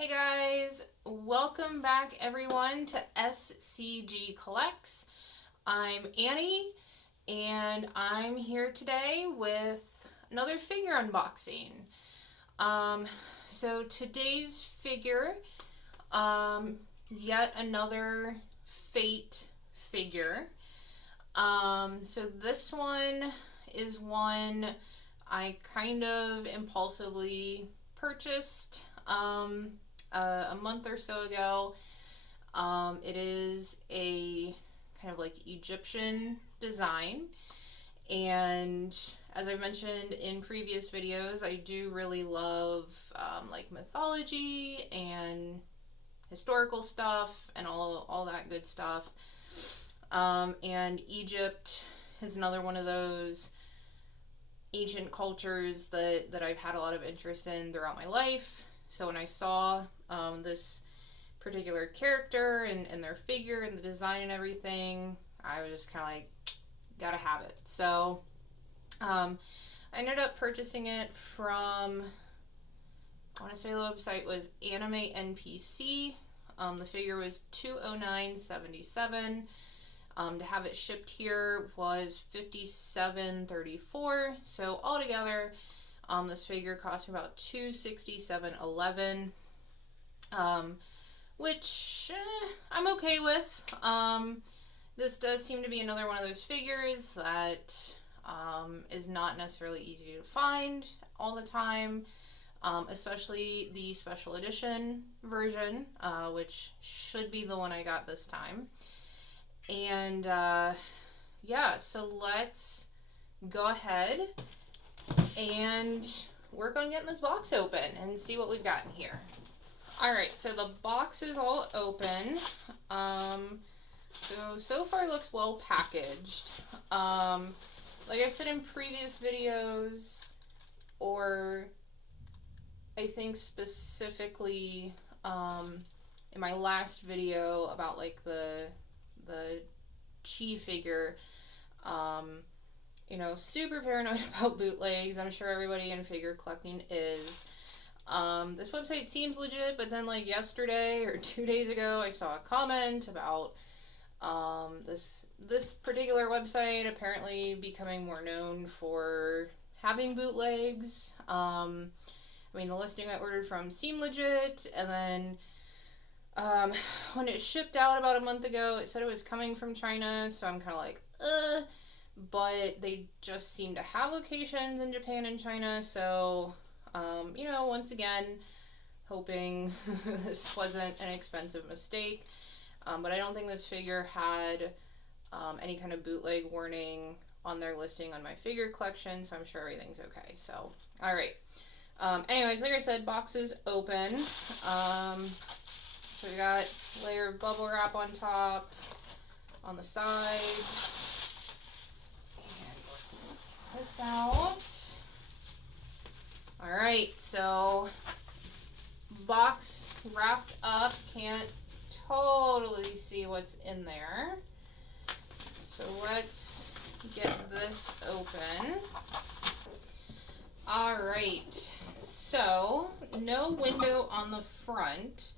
Hey guys, welcome back everyone to SCG Collects. I'm Annie and I'm here today with another figure unboxing. So today's figure is yet another Fate figure. So this one is one I kind of impulsively purchased a month or so ago. It is a kind of like Egyptian design, and as I've mentioned in previous videos, I do really love like mythology and historical stuff and all that good stuff. And Egypt is another one of those ancient cultures that I've had a lot of interest in throughout my life. So when I saw this particular character and their figure and the design and everything, I was just kind of like, gotta have it. So I ended up purchasing it from, I want to say the website was Anime NPC. The figure was $209.77. To have it shipped here was $57.34. So altogether, this figure cost me about $267.11, which I'm okay with. This does seem to be another one of those figures that is not necessarily easy to find all the time, especially the special edition version, which should be the one I got this time. And yeah, so let's go ahead and work on getting this box open and see what we've got in here. Alright, so the box is all open. So far it looks well packaged. Like I've said in previous videos, or I think specifically in my last video about like the Chi figure, you know, super paranoid about bootlegs. I'm sure everybody in figure collecting is. This website seems legit, but then like yesterday or 2 days ago, I saw a comment about this particular website apparently becoming more known for having bootlegs. I mean, the listing I ordered from seemed legit, and then when it shipped out about a month ago, it said it was coming from China, so I'm kind of like, but they just seem to have locations in Japan and China, so, you know, once again, hoping this wasn't an expensive mistake, but I don't think this figure had any kind of bootleg warning on their listing on my figure collection, so I'm sure everything's okay. So, alright. Anyways, like I said, box is open. So we got a layer of bubble wrap on top, on the side. And let's pull this out. Alright, so box wrapped up. Can't totally see what's in there. So let's get this open. Alright, so no window on the front.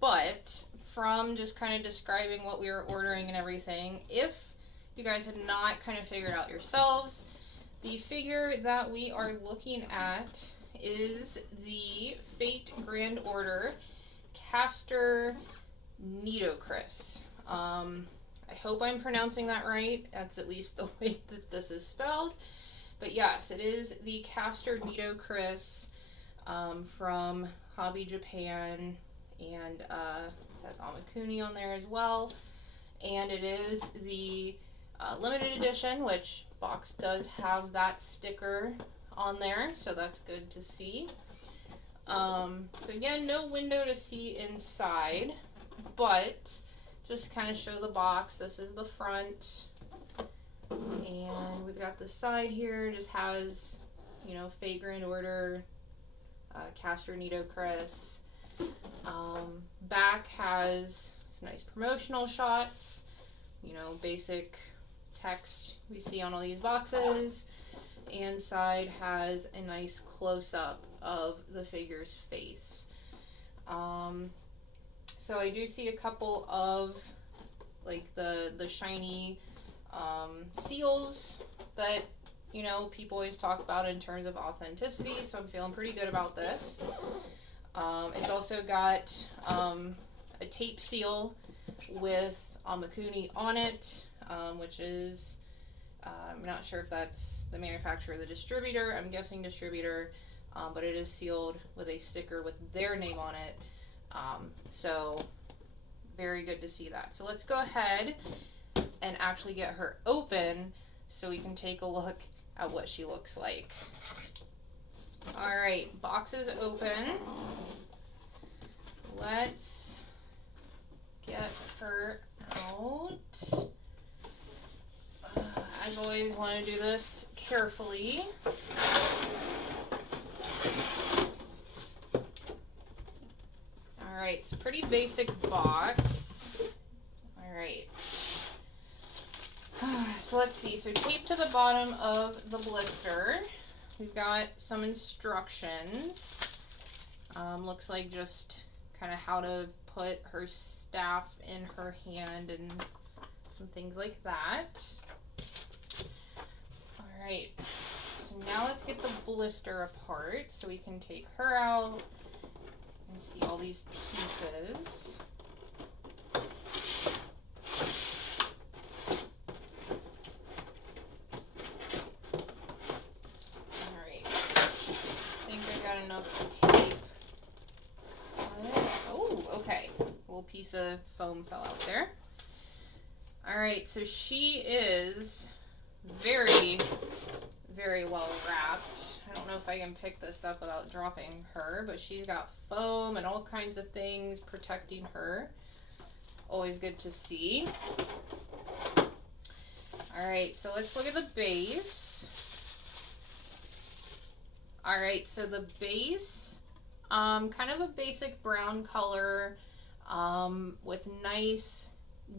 But from just kind of describing what we were ordering and everything, if you guys had not kind of figured out yourselves, the figure that we are looking at is the Fate Grand Order Caster Nitocris. I hope I'm pronouncing that right. That's at least the way that this is spelled. But yes, it is the Caster Nitocris from Hobby Japan. And it says Amakuni on there as well. And it is the limited edition, which box does have that sticker on there, so that's good to see. So again, no window to see inside, but just kind of show the box. This is the front, and we've got the side here. Just has, you know, Fate Grand Order, Caster Nitocris. Back has some nice promotional shots, you know, basic text we see on all these boxes, and side has a nice close-up of the figure's face. So I do see a couple of like the shiny seals that, you know, people always talk about in terms of authenticity, so I'm feeling pretty good about this. It's also got a tape seal with Amakuni on it, which is, I'm not sure if that's the manufacturer or the distributor. I'm guessing distributor, but it is sealed with a sticker with their name on it. So very good to see that. So let's go ahead and actually get her open so we can take a look at what she looks like. All right, box is open. Let's get her out. As always, want to do this carefully. All right, it's a pretty basic box. All right. So let's see. So tape to the bottom of the blister. We've got some instructions. Looks like just kind of how to put her staff in her hand and some things like that. All right. So now let's get the blister apart so we can take her out and see all these pieces. Tape. Oh, okay. A little piece of foam fell out there. All right, so she is very, very well wrapped. I don't know if I can pick this up without dropping her, but she's got foam and all kinds of things protecting her. Always good to see. All right, so let's look at the base. All right, so the base, kind of a basic brown color with nice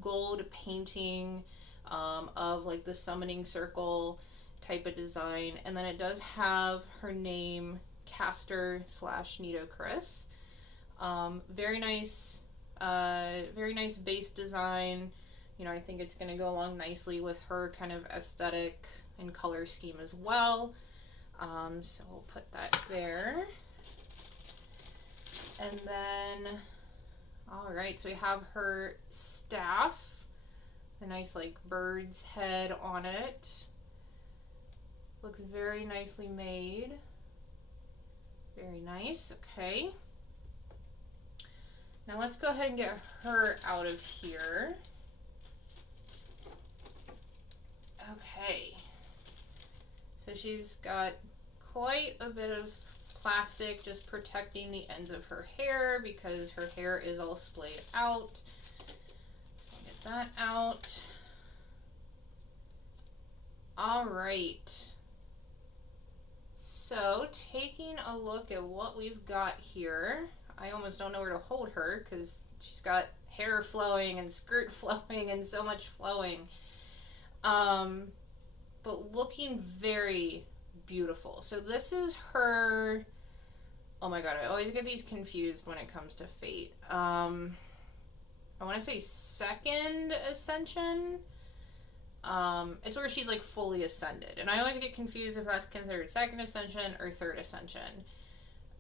gold painting of like the summoning circle type of design. And then it does have her name, Caster / Nido Chris. Very nice base design. You know, I think it's going to go along nicely with her kind of aesthetic and color scheme as well. So we'll put that there. And then, all right, so we have her staff, the nice like bird's head on it. Looks very nicely made. Very nice, okay. Now let's go ahead and get her out of here. Okay. So she's got quite a bit of plastic just protecting the ends of her hair because her hair is all splayed out. So get that out. All right. So taking a look at what we've got here, I almost don't know where to hold her because she's got hair flowing and skirt flowing and so much flowing. But looking very beautiful. So this is her, oh my god, I always get these confused when it comes to Fate. I want to say second ascension. It's where she's like fully ascended, and I always get confused if that's considered second ascension or third ascension,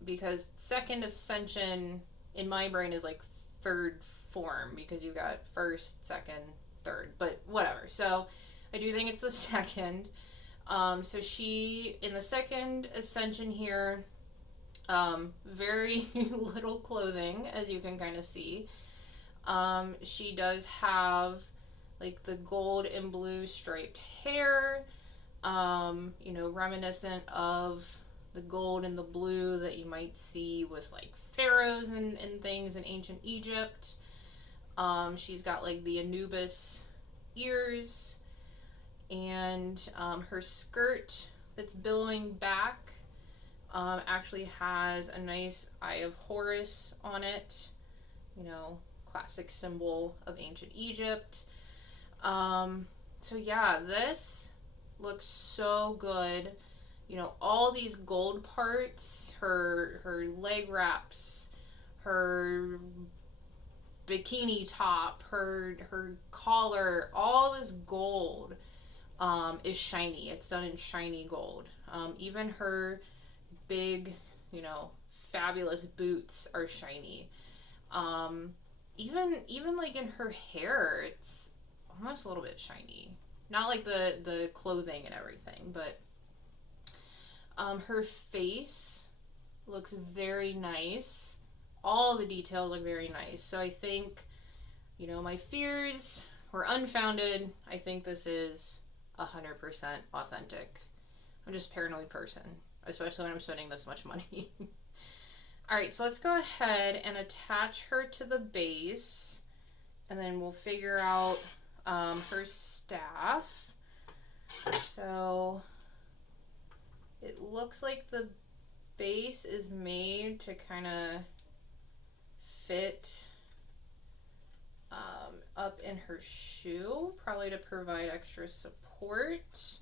because second ascension in my brain is like third form because you've got first, second, third, but whatever. So I do think it's the second. So she, in the second ascension here, very little clothing, as you can kind of see. She does have like the gold and blue striped hair, you know, reminiscent of the gold and the blue that you might see with like pharaohs and things in ancient Egypt. She's got like the Anubis ears. And her skirt that's billowing back actually has a nice Eye of Horus on it, you know, classic symbol of ancient Egypt. So yeah, this looks so good. You know, all these gold parts, her leg wraps, her bikini top, her collar, all this gold is shiny. It's done in shiny gold. Even her big, you know, fabulous boots are shiny. Even like in her hair, it's almost a little bit shiny. Not like the clothing and everything, but her face looks very nice. All the details look very nice. So I think, you know, my fears were unfounded. I think this is 100% authentic. I'm just a paranoid person, especially when I'm spending this much money. Alright, so let's go ahead and attach her to the base, and then we'll figure out her staff. So it looks like the base is made to kind of fit up in her shoe, probably to provide extra support.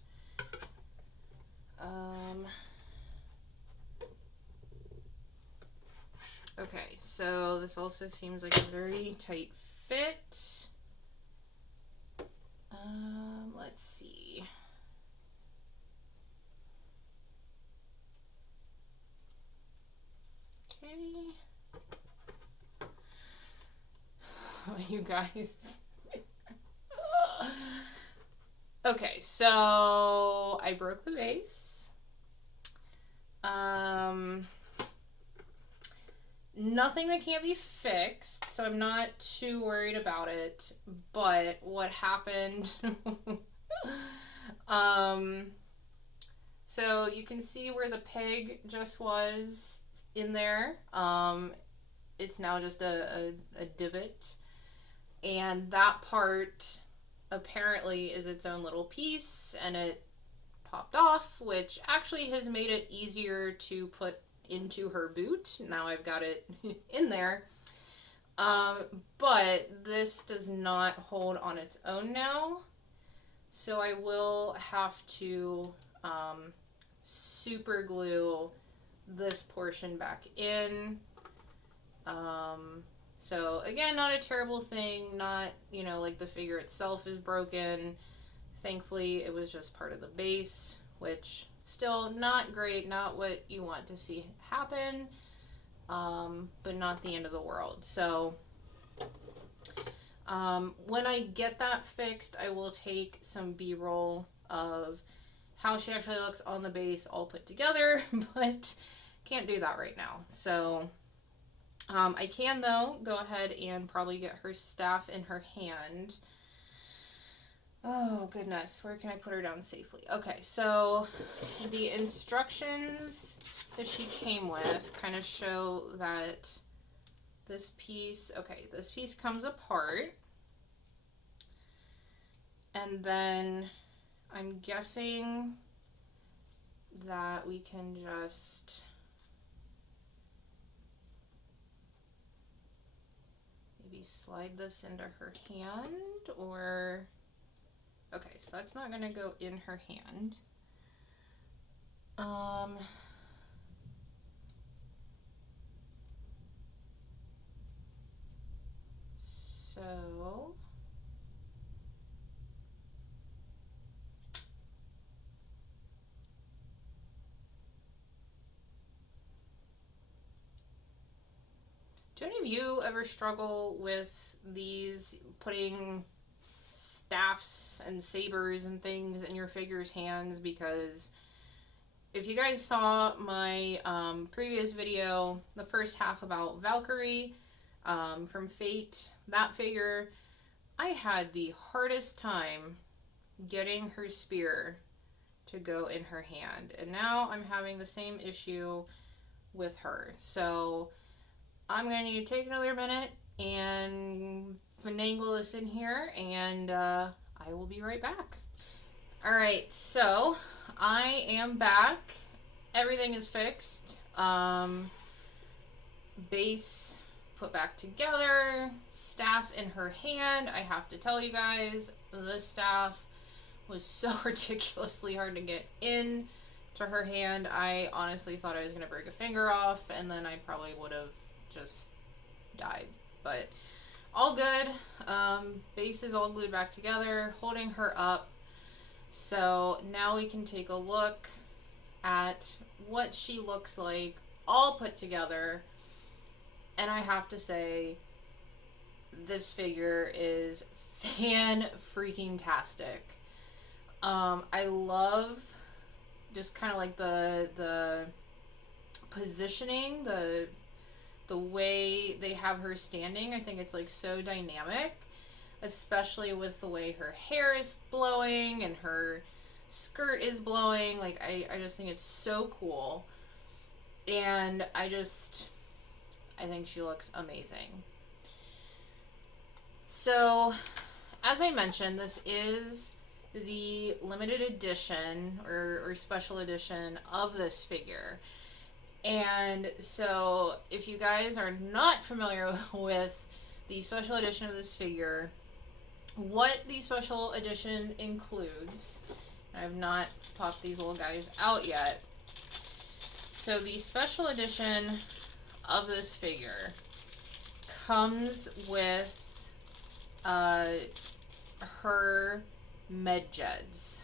Okay, so this also seems like a very tight fit. Let's see. Okay. You guys. Okay, so I broke the vase. Nothing that can't be fixed, so I'm not too worried about it. But what happened? So you can see where the peg just was in there. It's now just a divot. And that part apparently is its own little piece, and it popped off, which actually has made it easier to put into her boot. Now I've got it in there. But this does not hold on its own now. So I will have to super glue this portion back in. So again, not a terrible thing, not, you know, like the figure itself is broken. Thankfully, it was just part of the base, which still not great, not what you want to see happen, but not the end of the world. So when I get that fixed, I will take some B-roll of how she actually looks on the base all put together, but can't do that right now. So I can, though, go ahead and probably get her staff in her hand. Oh, goodness. Where can I put her down safely? Okay, so the instructions that she came with kind of show that this piece, okay, this piece comes apart. And then I'm guessing that we can just maybe slide this into her hand, or okay, so that's not going to go in her hand. So do any of you ever struggle with these, putting staffs and sabers and things in your figure's hands? Because if you guys saw my previous video, the first half about Valkyrie from Fate, that figure, I had the hardest time getting her spear to go in her hand. And now I'm having the same issue with her. So I'm going to need to take another minute and finagle this in here, and I will be right back. Alright, so I am back. Everything is fixed. Base put back together. Staff in her hand. I have to tell you guys, this staff was so ridiculously hard to get in to her hand. I honestly thought I was going to break a finger off, and then I probably would have just died, but all good. Base is all glued back together, holding her up. So now we can take a look at what she looks like all put together. And I have to say, this figure is fan-freaking-tastic. I love just kind of like the positioning, the way they have her standing. I think it's like so dynamic, especially with the way her hair is blowing and her skirt is blowing. Like I just think it's so cool. And I think she looks amazing. So, as I mentioned, this is the limited edition or special edition of this figure. And so, if you guys are not familiar with the special edition of this figure, what the special edition includes, I have not popped these little guys out yet. So the special edition of this figure comes with her medjeds.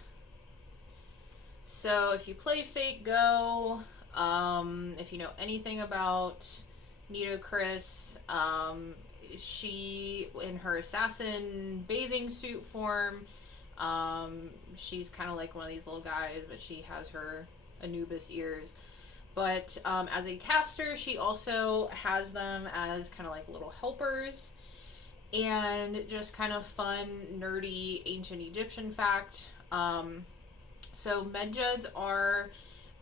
So if you play Fate Go, if you know anything about Nidochris, she, in her assassin bathing suit form, she's kind of like one of these little guys, but she has her Anubis ears. But as a caster, she also has them as kind of like little helpers. And just kind of fun, nerdy, ancient Egyptian fact. So medjeds are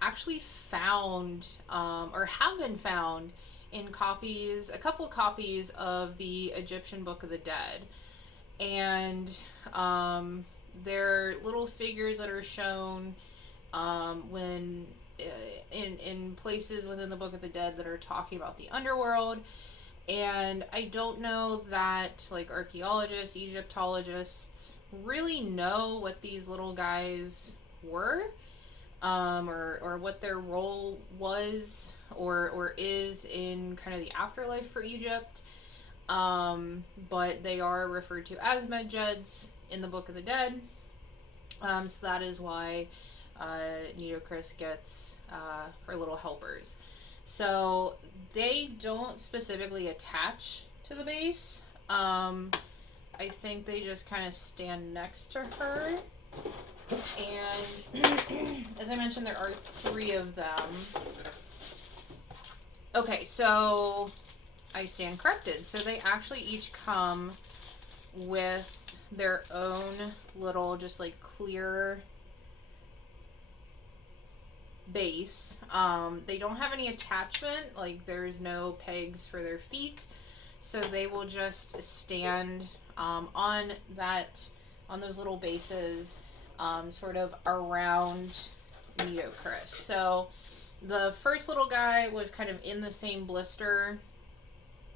actually found, or have been found, in a couple copies of the Egyptian Book of the Dead. And they're little figures that are shown when in places within the Book of the Dead that are talking about the underworld. And I don't know that like archaeologists, Egyptologists really know what these little guys were, or what their role was or is in kind of the afterlife for Egypt. But they are referred to as medjeds in the Book of the Dead. So that is why Nidochris gets her little helpers. So they don't specifically attach to the base. I think they just kind of stand next to her. And as I mentioned, there are 3 of them. Okay, so I stand corrected. So they actually each come with their own little just like clear base. They don't have any attachment, like there's no pegs for their feet, so they will just stand on those little bases, sort of around Nidochris. So the first little guy was kind of in the same blister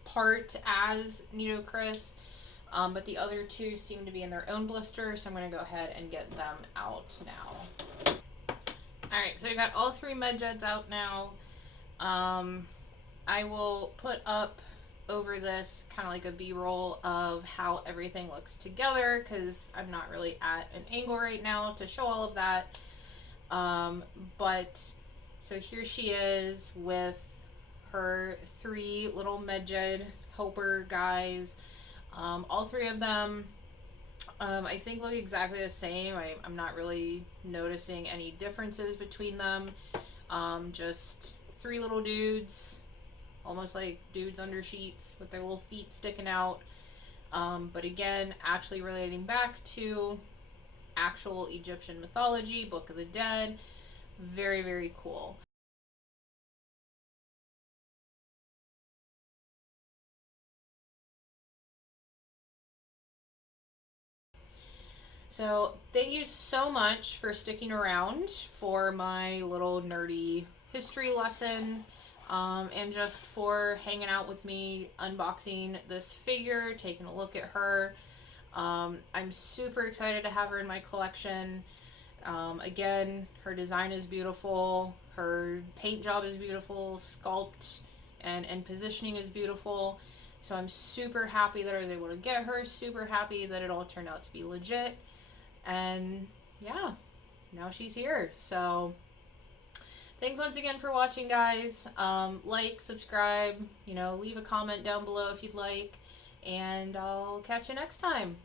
part as Nidochris, but the other 2 seem to be in their own blister, so I'm going to go ahead and get them out now. Alright, so we got all 3 medjeds out now. I will put up over this kind of like a B-roll of how everything looks together, because I'm not really at an angle right now to show all of that. But so here she is with her 3 little medjed helper guys. All 3 of them I think look exactly the same. I'm not really noticing any differences between them. Just 3 little dudes, almost like dudes under sheets with their little feet sticking out. But again, actually relating back to actual Egyptian mythology, Book of the Dead. Very, very cool. So thank you so much for sticking around for my little nerdy history lesson, and just for hanging out with me, unboxing this figure, taking a look at her. I'm super excited to have her in my collection. Again, her design is beautiful, her paint job is beautiful, sculpt and positioning is beautiful. So I'm super happy that I was able to get her, super happy that it all turned out to be legit. And yeah, now she's here. So thanks once again for watching, guys. Like, subscribe, leave a comment down below if you'd like. And I'll catch you next time.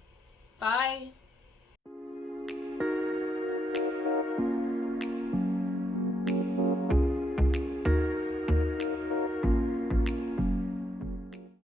Bye.